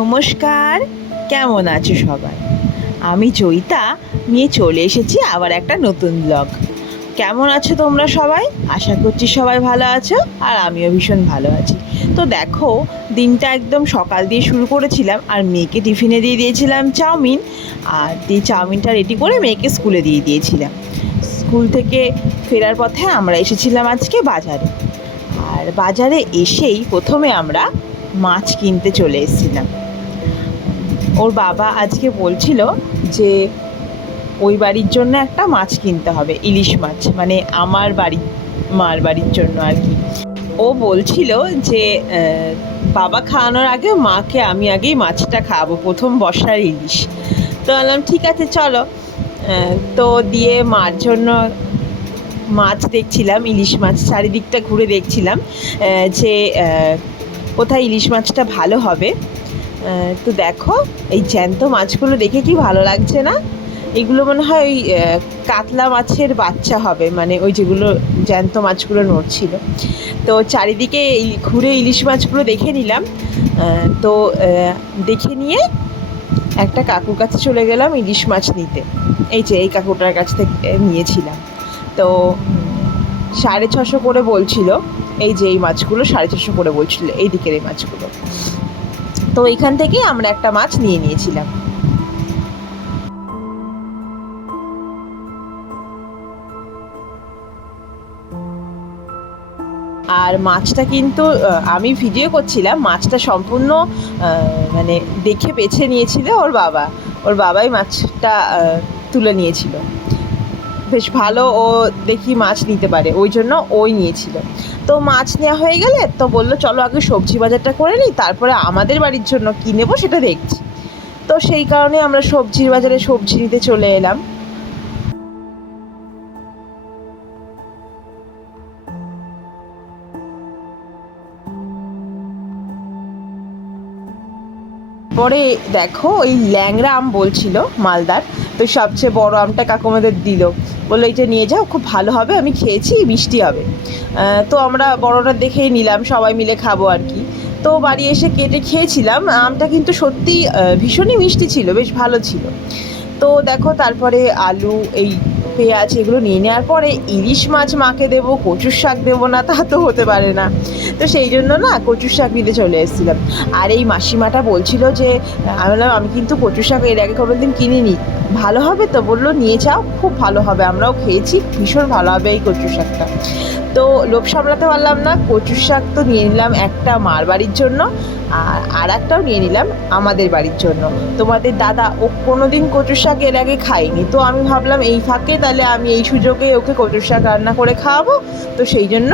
নমস্কার। কেমন আছো সবাই? আমি জয়িতা নিয়ে চলে এসেছি আবার একটা নতুন ব্লগ কেমন আছো তোমরা সবাই? আশা করছি সবাই ভালো আছো, আর আমিও ভীষণ ভালো আছি। তো দেখো, দিনটা একদম সকাল দিয়ে শুরু করেছিলাম, আর মেয়েকে টিফিনে দিয়ে দিয়েছিলাম চাউমিন, আর দিয়ে চাউমিনটা রেডি করে মেয়েকে স্কুলে দিয়ে দিয়েছিলাম। স্কুল থেকে ফেরার পথে আমরা এসেছিলাম আজকে বাজারে। আর বাজারে এসেই প্রথমে আমরা মাছ কিনতে চলে এসেছিলাম। ওর বাবা আজকে বলছিল যে ওই বাড়ির জন্য একটা মাছ কিনতে হবে, ইলিশ মাছ মানে আমার বাড়ি, মার বাড়ির জন্য আর কি। ও বলছিল যে বাবা খাওয়ানোর আগে মাকে আমি আগেই মাছটা খাওয়াবো, প্রথম বর্ষার ইলিশ। তো বললাম, ঠিক আছে, চলো। তো দিয়ে মার জন্য মাছ দেখছিলাম, ইলিশ মাছ চারিদিকটা ঘুরে দেখছিলাম যে কোথায় ইলিশ মাছটা ভালো হবে। তো দেখো, এই জ্যান্ত মাছগুলো দেখে কি ভালো লাগছে না? এগুলো মনে হয় ওই কাতলা মাছের বাচ্চা হবে মানে ওই যেগুলো জ্যান্ত মাছগুলো নড়ছিল। তো চারিদিকে ঘুরে ইলিশ মাছগুলো দেখে নিলাম। তো দেখে নিয়ে একটা কাকুর কাছে চলে গেলাম ইলিশ মাছ নিতে। এই যে, এই কাকুটার কাছ থেকে নিয়েছিলাম। তো, সাড়ে ছশো করে বলছিল, এই যে এই মাছগুলো সাড়ে ছশো করে বলছিল, এই দিকের এই মাছগুলো। তো এখান থেকে আমরা একটা মাছ নিয়ে নিয়েছিলাম। আর মাছটা কিন্তু আমি ভিডিও করছিলাম, মাছটা সম্পূর্ণ মানে দেখে বেছে নিয়েছিল ওর বাবা। ওর বাবাই মাছটা তুলে নিয়েছিল। বেশ ভালো ও দেখি মাছ নিতে পারে, ওই জন্য ওই নিয়েছিল। তো মাছ নেওয়া হয়ে গেলে তো বলল, চলো আগে সবজি বাজারটা করে নিই, তারপরে আমাদের বাড়ির জন্য কী নেব সেটা দেখছি। তো সেই কারণে আমরা সবজির বাজারে সবজি নিতে চলে এলাম। পরে দেখো, ওই ল্যাংরা আম বলছিল মালদার, তো সবচেয়ে বড় আমটা কাকুমাদের দিল। বলল, এইটা নিয়ে যাও, খুব ভালো হবে, আমি খেয়েছি, মিষ্টি হবে। তো আমরা বড়টা দেখেই নিলাম, সবাই মিলে খাব আর কি। তো বাড়ি এসে কেটে খেয়েছিলাম, আমটা কিন্তু সত্যি ভীষণই মিষ্টি ছিল, বেশ ভালো ছিল। তো দেখো, তারপরে আলু, এই পেঁয়াজ এগুলো নিয়ে নেওয়ার পরে ইলিশ মাছ মাকে দেবো, কচুর শাক দেবো না, তা তো হতে পারে না। তো সেই জন্য না কচুর শাক নিতে চলে এসেছিলাম। আর এই মাসিমাটা বলছিল যে, আমি বললাম, আমি কিন্তু কচুর শাক এর আগে কোনো দিন কিনিনি। ভালো হবে তো? বলল, নিয়ে যাও, খুব ভালো হবে। আমরাও খেয়েছি, ভীষণ ভালো হবে এই কচুর শাকটা। তো লোভ সামলাতে পারলাম না কচু শাক তো নিয়ে নিলাম একটা মার বাড়ির জন্য, আর আর একটাও নিয়ে নিলাম আমাদের বাড়ির জন্য। তোমাদের দাদা ও কোনো দিন কচু শাক এর আগে খায়নি, তো আমি ভাবলাম এই ফাঁকে তাহলে আমি এই সুযোগে ওকে কচু শাক রান্না করে খাওয়াবো, তো সেই জন্য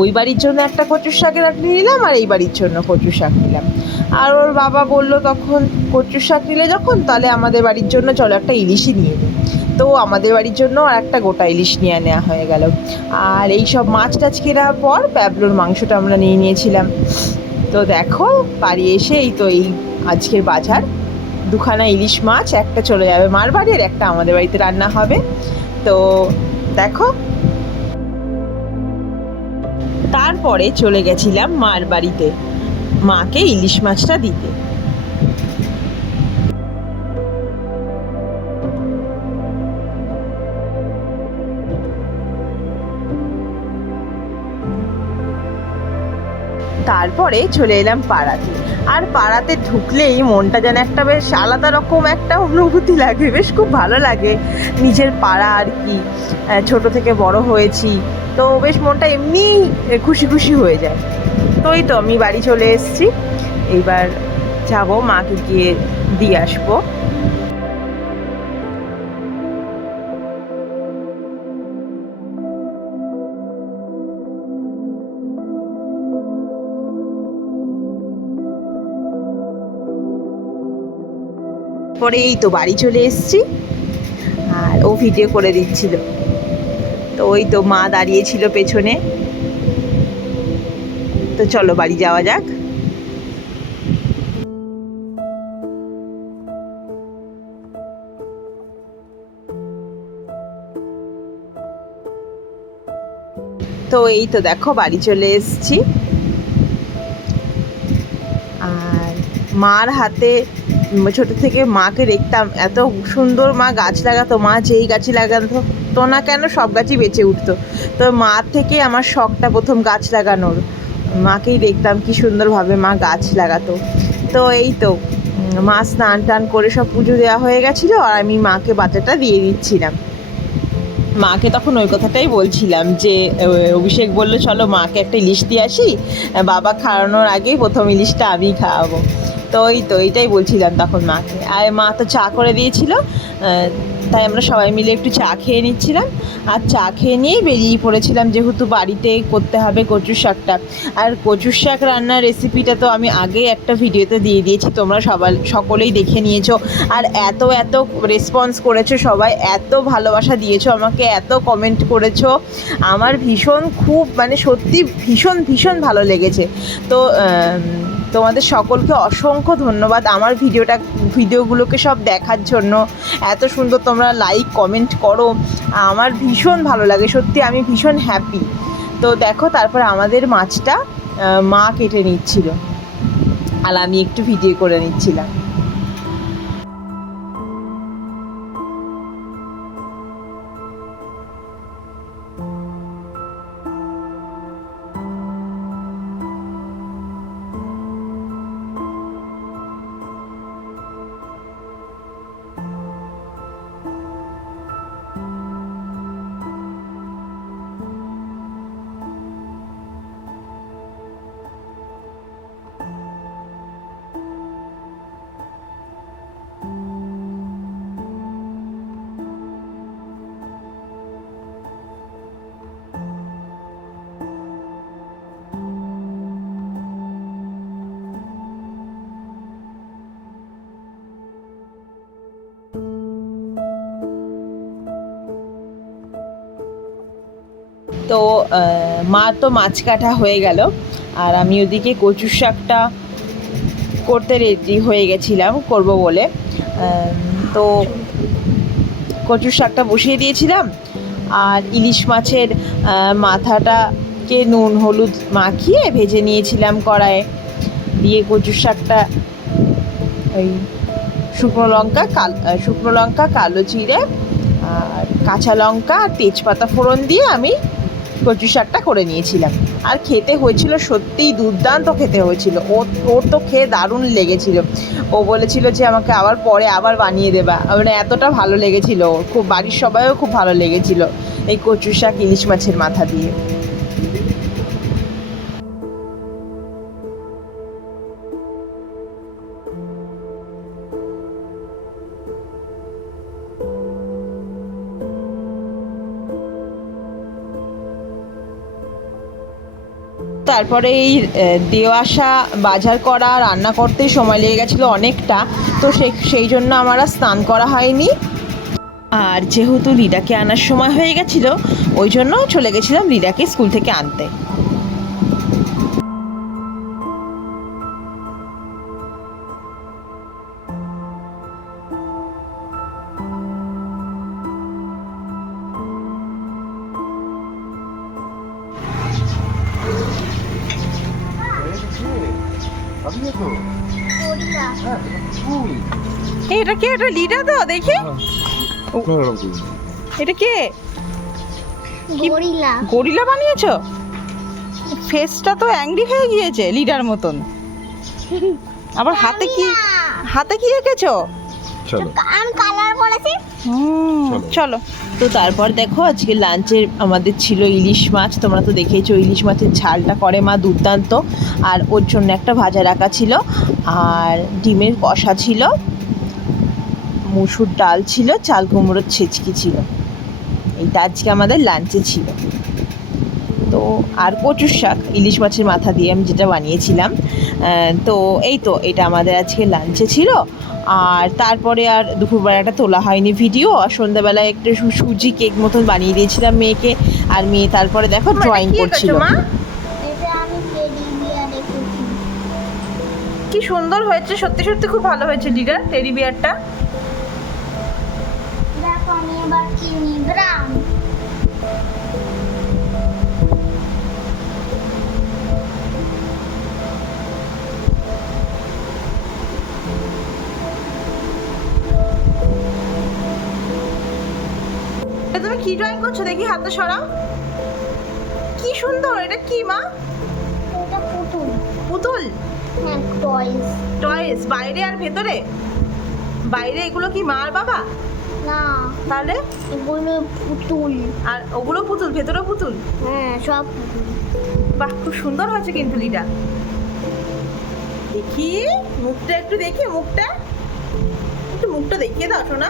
ওই বাড়ির জন্য একটা কচুর শাকের আট নিলাম, আর এই বাড়ির জন্য কচুর শাক নিলাম। আর ওর বাবা বলল, তখন কচুর শাক নিলে যখন, তাহলে আমাদের বাড়ির জন্য চলো একটা ইলিশই নিয়ে নিই। তো আমাদের বাড়ির জন্য আর একটা গোটা ইলিশ নিয়ে নেওয়া হয়ে গেল। আর এই সব মাছ টাছ কেনার পর প্যাবলোর মাংসটা আমরা নিয়ে নিয়েছিলাম। তো দেখো, বাড়ি এসে এই তো এই আজকের বাজার। দুখানা ইলিশ মাছ, একটা চলে যাবে মার বাড়ি আর একটা আমাদের বাড়িতে রান্না হবে। তো দেখো। তারপরে চলে গেছিলাম মার বাড়িতে, মাকে ইলিশ মাছটা দিতে। তারপরে চলে এলাম পাড়াতে। আর পাড়াতে ঢুকলেই মনটা যেন একটা বেশ আলাদা রকম একটা অনুভূতি লাগে, বেশ খুব ভালো লাগে। নিজের পাড়া আর কি ছোট থেকে বড় হয়েছি, তো বেশ মনটা এমনি খুশি খুশি হয়ে যায়। তো এই তো আমি বাড়ি চলে এসেছি, এইবার যাব, মাকে গিয়ে দিয়ে আসব। পরে এই তো বাড়ি চলে এসেছি। আর ও ভিডিও করে দিচ্ছিল। তো ওই তো মা দাঁড়িয়েছিল পেছনে। তো চলো বাড়ি যাওয়া যাক। তো এই তো দেখো বাড়ি চলে এসছি। আর মার হাতে ছোট থেকে মাকে দেখতাম, এত সুন্দর মা গাছ লাগাতো, মা যেই গাছই লাগাতো, তো না কেন সব গাছই বেঁচে উঠতো। তো মা থেকে আমার শখটা প্রথম গাছ লাগানোর। মাকেই দেখতাম কি সুন্দরভাবে মা গাছ লাগাতো। তো এই তো মা স্নান টান করে সব পুজো দেওয়া হয়ে গেছিল আর আমি মাকে বাজারটা দিয়ে দিচ্ছিলাম। মাকে তখন ওই কথাটাই বলছিলাম যে অভিষেক বলল, চলো মাকে একটা ইলিশ দিয়ে আসি, বাবা খাওয়ানোর আগেই প্রথম ইলিশটা আমি খাওয়াবো। তো ওই তো এইটাই বলছিলাম তখন মাকে। আর মা তো চা করে দিয়েছিল তাই আমরা সবাই মিলে একটু চা খেয়ে নিচ্ছিলাম। আর চা খেয়ে নিয়েই বেরিয়ে পড়েছিলাম, যেহেতু বাড়িতে করতে হবে কচুর শাকটা। আর কচুর শাক রান্নার রেসিপিটা তো আমি আগে একটা ভিডিওতে দিয়ে দিয়েছি, তোমরা সবাই সকলেই দেখে নিয়েছো। আর এত এত রেসপন্স করেছ সবাই, এত ভালোবাসা দিয়েছ আমাকে, এত কমেন্ট করেছ। আমার ভীষণ খুব মানে সত্যি ভীষণ ভীষণ ভালো লেগেছে। তো তোমাদের সকলকে অসংখ্য ধন্যবাদ আমার ভিডিওটা, ভিডিওগুলোকে সব দেখার জন্য। এত সুন্দর তোমরা লাইক কমেন্ট করো। আমার ভীষণ ভালো লাগে, সত্যি আমি ভীষণ হ্যাপি তো দেখো, তারপর আমাদের মাছটা মা কেটে নিচ্ছিল। আর আমি একটু ভিডিও করে নিচ্ছিলাম। তো মা তো মাছ কাটা হয়ে গেল। আর আমি ওদিকে কচুর শাকটা করতে রেডি হয়ে গেছিলাম, করব বলে। তো কচুর শাকটা বসিয়ে দিয়েছিলাম। আর ইলিশ মাছের মাথাটাকে নুন, হলুদ মাখিয়ে ভেজে নিয়েছিলাম কড়াইয়ে। দিয়ে কচুর শাকটা ওই শুকনো লঙ্কা, কাল শুকনো লঙ্কা, কালো জিরে, আর কাঁচা লঙ্কা, আর তেজপাতা ফোড়ন দিয়ে আমি কচু শাকটা করে নিয়েছিলাম। আর খেতে হয়েছিল সত্যিই দুর্দান্ত খেতে হয়েছিল। ও ওর তো খেয়ে দারুণ লেগেছিল। ও বলেছিল যে আমাকে আবার পরে আবার বানিয়ে দেবা। মানে এতটা ভালো লেগেছিল। ওর খুব বাড়ির সবাইও খুব ভালো লেগেছিল এই কচু শাক, ইলিশ মাছের মাথা দিয়ে। তারপরে এই দেওয়াশা বাজার করা, রান্না করতে সময় লেগে গেছিল অনেকটা। তো সেই জন্য আমার আর স্নান করা হয়নি। আর যেহেতু লিডাকে আনার সময় হয়ে গেছিল, ওই জন্য চলে গেছিলাম লিডাকে স্কুল থেকে আনতে। এটা কে? এটা লিডা তো দেখি। এটা কে? গরিলা। গরিলা বানিয়েছো? ফেসটা তো অ্যাংরি হয়ে গিয়েছে লিডার মতন। আবার হাতে কি হাতে কি এঁকেছো? চলো। আমি কালার করেছি চলো। চলো। তো তারপর দেখো আজকে লাঞ্চের আমাদের ছিল ইলিশ মাছ। তোমরা তো দেখেইছো ইলিশ মাছের ঝালটা করে মা দুর্দান্ত। আর ওর জন্য একটা ভাজা রাখা ছিল। আর ডিমের কষা ছিল। মুসুর ডাল ছিল চাল কুমড়োর ছেচকি ছিল। এইটা আজকে আমাদের লাঞ্চে ছিল। তো আর কচুর শাক ইলিশ মাছের মাথা দিয়ে আমি যেটা বানিয়েছিলাম। তো এই তো এটা আমাদের আজকে লাঞ্চে ছিল। আর তারপরে আর দুপুরবেলাটা তোলা হয়নি ভিডিও আর সন্ধ্যাবেলায় একটা সু- সুজি কেক মতন বানিয়ে দিয়েছিলাম মেয়েকে আর মেয়ে তারপরে দেখো ড্রয়িং করছিল। কি সুন্দর হয়েছে সত্যি সত্যি খুব ভালো হয়েছে ডিগার টেডি বিয়ারটা দেখো আমি এবার চিনি ব্রাউন এটা তুমি কি ড্রয়িং করছ? দেখি হাতটা সরাও। কি সুন্দর এটা কি মা? এটা পুতুল। পুতুল? হ্যাঁ টয়েস টয়েস বাইরে আর ভেতরে? বাইরে এগুলো কি মা আর বাবা? না। তাহলে? এগুলো পুতুল। আর ওগুলো পুতুল ভেতরে পুতুল? হ্যাঁ সব বাহ খুব সুন্দর হয়েছে কিন্তু লিডা দেখি মুখটা একটু দেখি মুখটা। একটু মুখটা দেখিয়ে দাও শোনা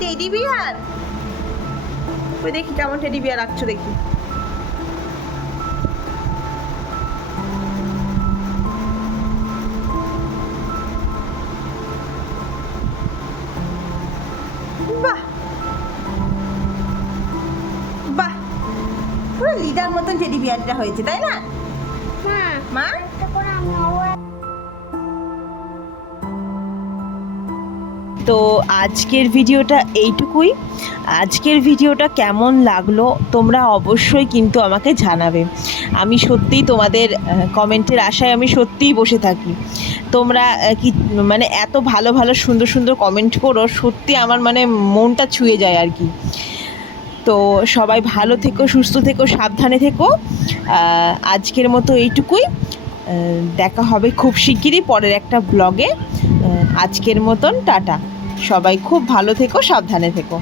টেডি বিয়ার? ওই দেখি কেমন টেডি বিয়ার রাখছো দেখি। বাহ! বাহ! পুরো লিডার মতন টেডি বিয়ারটা হয়েছে তাই না? হ্যাঁ। মা? তো আজকের ভিডিওটা এইটুকুই। আজকের ভিডিওটা কেমন লাগল তোমরা অবশ্যই কিন্তু আমাকে জানাবে। আমি সত্যিই তোমাদের কমেন্টের আশায় আমি সত্যিই বসে থাকি। তোমরা কি মানে এত ভালো ভালো, সুন্দর সুন্দর কমেন্ট করো, সত্যি আমার মানে মনটা ছুঁয়ে যায় আর কি। তো সবাই ভালো থেকো, সুস্থ থেকো, সাবধানে থেকো। আজকের মতো এইটুকুই। দেখা হবে খুব শিগগিরই পরের একটা ব্লগে। আজকের মতন, টাটা। সবাই খুব ভালো থেকো সাবধানে থেকো।